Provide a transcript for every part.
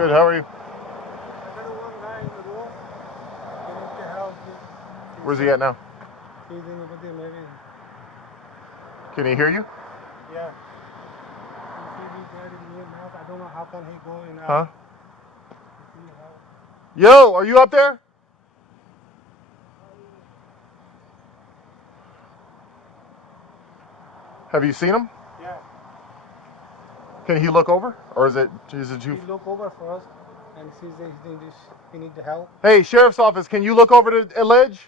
Good, how are you? I got one guy in the room. He needs the help. Where's he at now? He's in the maybe. Can he hear you? Yeah. He's there in the mouth. I don't know how can he go in. Huh? Yo, are you up there? Have you seen him? Yeah. Can he look over? Or is it you? He look over first and sees that he needs the help. Hey, Sheriff's Office, can you look over to a ledge?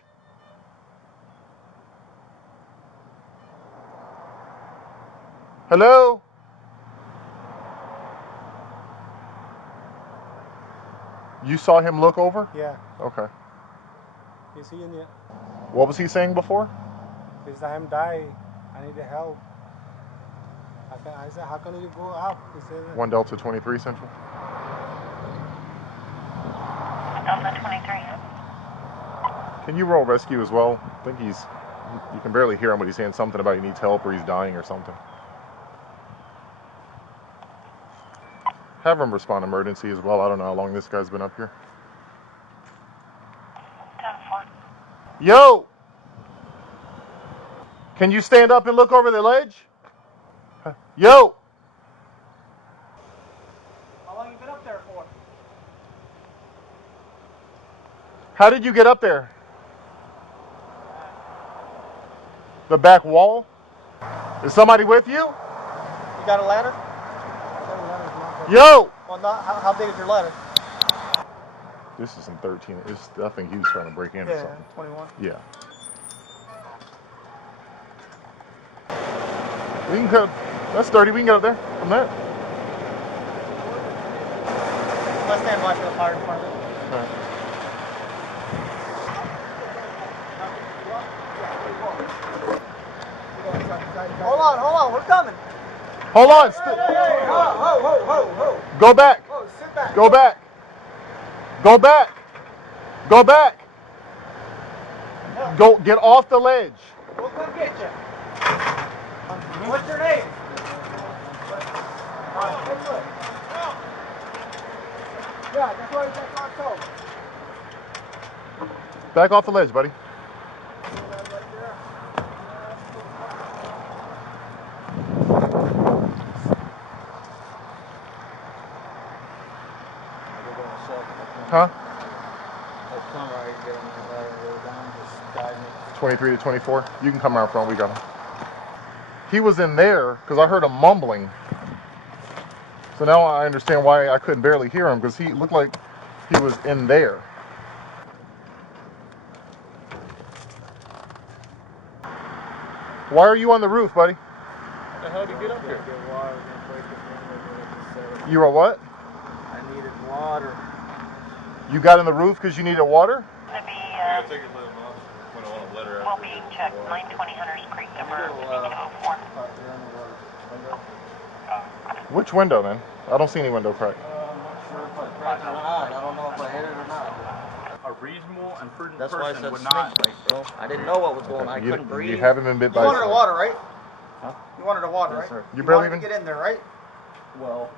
Hello? You saw him look over? Yeah. Okay. You see in the... What was he saying before? He said, I'm dying. I need the help. I said, how can you go up? He said, 1 Delta 23 Central. Delta 23. Can you roll rescue as well? I think you can barely hear him, but he's saying something about he needs help or he's dying or something. Have him respond emergency as well. I don't know how long this guy's been up here. 10-4. Yo! Can you stand up and look over the ledge? Yo! how long you been up there for? How did you get up there? The back wall? Is somebody with you? You got a ladder? Yo! Well, not, how big is your ladder? This is in 13. I think he was trying to break in or something. 21. Yeah. We can cut. That's 30. We can get up there from that. Let's stand by for the fire department. All right. Hold on, we're coming. Hold on. Ho. Go back. Whoa, sit back. Go back. Go back. Go back. Go. Get off the ledge. We'll come get you. What's your name? Yeah, that's why that's not so. Back off the ledge, buddy. Huh? 23 to 24. You can come around front. We got him. He was in there because I heard him mumbling. So now I understand why I couldn't barely hear him, because he looked like he was in there. Why are you on the roof, buddy? How the hell did you get up here? You were what? I needed water. You got in the roof because you needed water? Gonna be, Take it, let him off. When I want a letter well being checked, 920 Hunters Creek, number 204. Which window, man? I don't see any window crack. I'm not sure if I cracked it or not. I don't know if I hit it or not. A reasonable and prudent That's why I person said would snake not. bite, bro. I didn't know what was going on. I couldn't breathe. You haven't been bit You by wanted a the snake. water, right? Huh? You wanted the water, Yes, right? sir. You barely wanted even? to get in there, right? Well,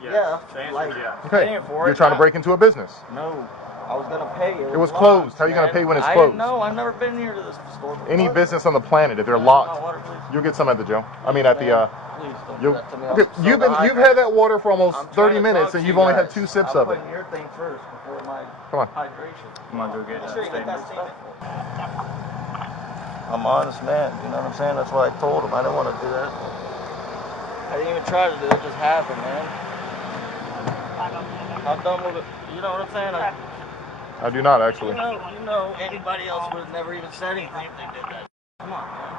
Yes. yeah. The answer Like, is yes. Okay. paying for You're it. trying to break into a business. No. I was gonna pay. It was closed. How are you gonna pay when it's I closed? didn't know. I've never been here to this store before. Any business on the planet, if they're My locked, water, please. you'll get some at the jail. I mean, at the. Please don't do You'll, that to me. okay, I'm you've so had that water for almost I'm 30 trying to minutes, talk and to you've you only had guys. 2 sips I'm of it. putting your thing first before my Come on. hydration. Come on, go get Make sure you get that statement. I'm an honest man, you know what I'm saying? That's what I told him. I didn't want to do that. I didn't even try to do it, it just happened, man. How dumb was it? You know what I'm saying? I do not, actually. You know, anybody else would have never even said anything if they did that. Come on, man.